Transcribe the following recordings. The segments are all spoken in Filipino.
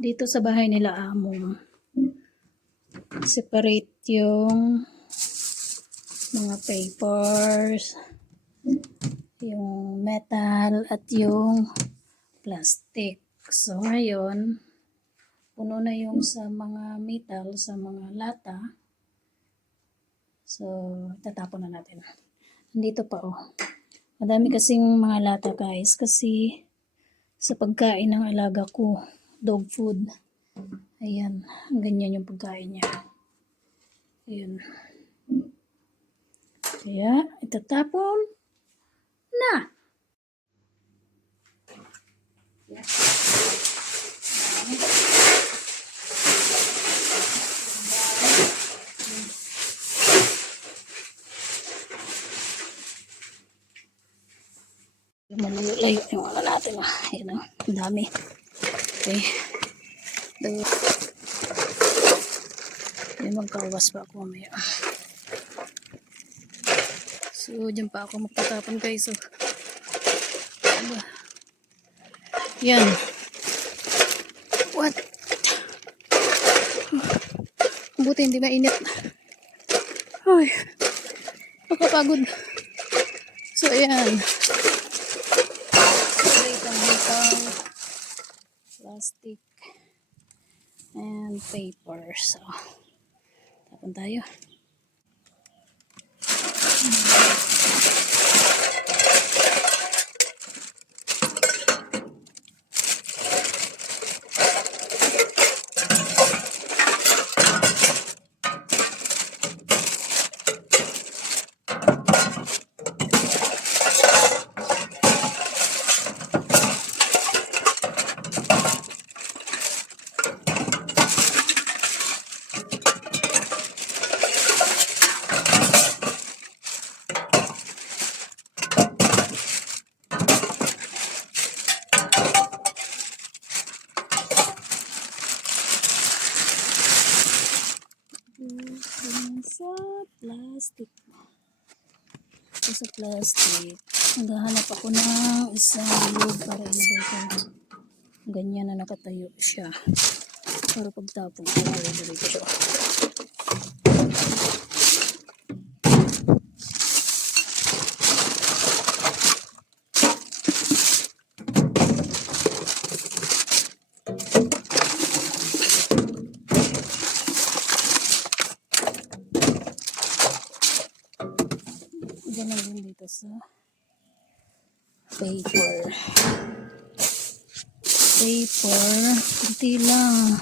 dito sa bahay nila amo, separate yung mga papers, yung metal at yung plastic. So ngayon, puno na yung sa mga metal, sa mga lata. So tatapon na natin. Andito pa oh. Madami kasing mga lata guys kasi sa pagkain ng alaga ko, dog food. Ayan, ganyan yung pagkain niya. Ayan. Kaya itatapon na. Malayo yung ano natin. Ayan o, ang dami. Okay. Ayan, magkawas pa ako mamaya. So, dyan pa ako magtatapon guys. So, yan. What? Buti hindi mainit. Ay, nakapagod. So, ayan. Plastic and paper. So, tapon tayo. Sa plastic. Ito sa plastic. Naghahanap ako ng isang loob para ilagay ko. Ganyan na nakatayo siya. Para pagtapon ko, ilagay ko siya. Ganun din dito sa paper. Kunti lang.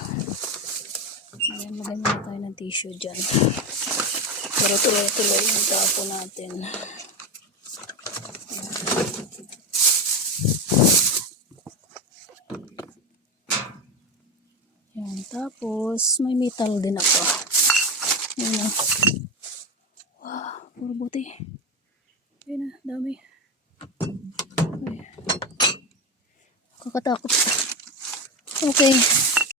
Ayan, magay muna tayo ng tissue dyan. Pero tuloy-tuloy yung tapo natin. Ayan, tapos may metal din ako. Ayan na. Wow, puro buti. Ayan na, dami. Ay. Kakatakot. Okay.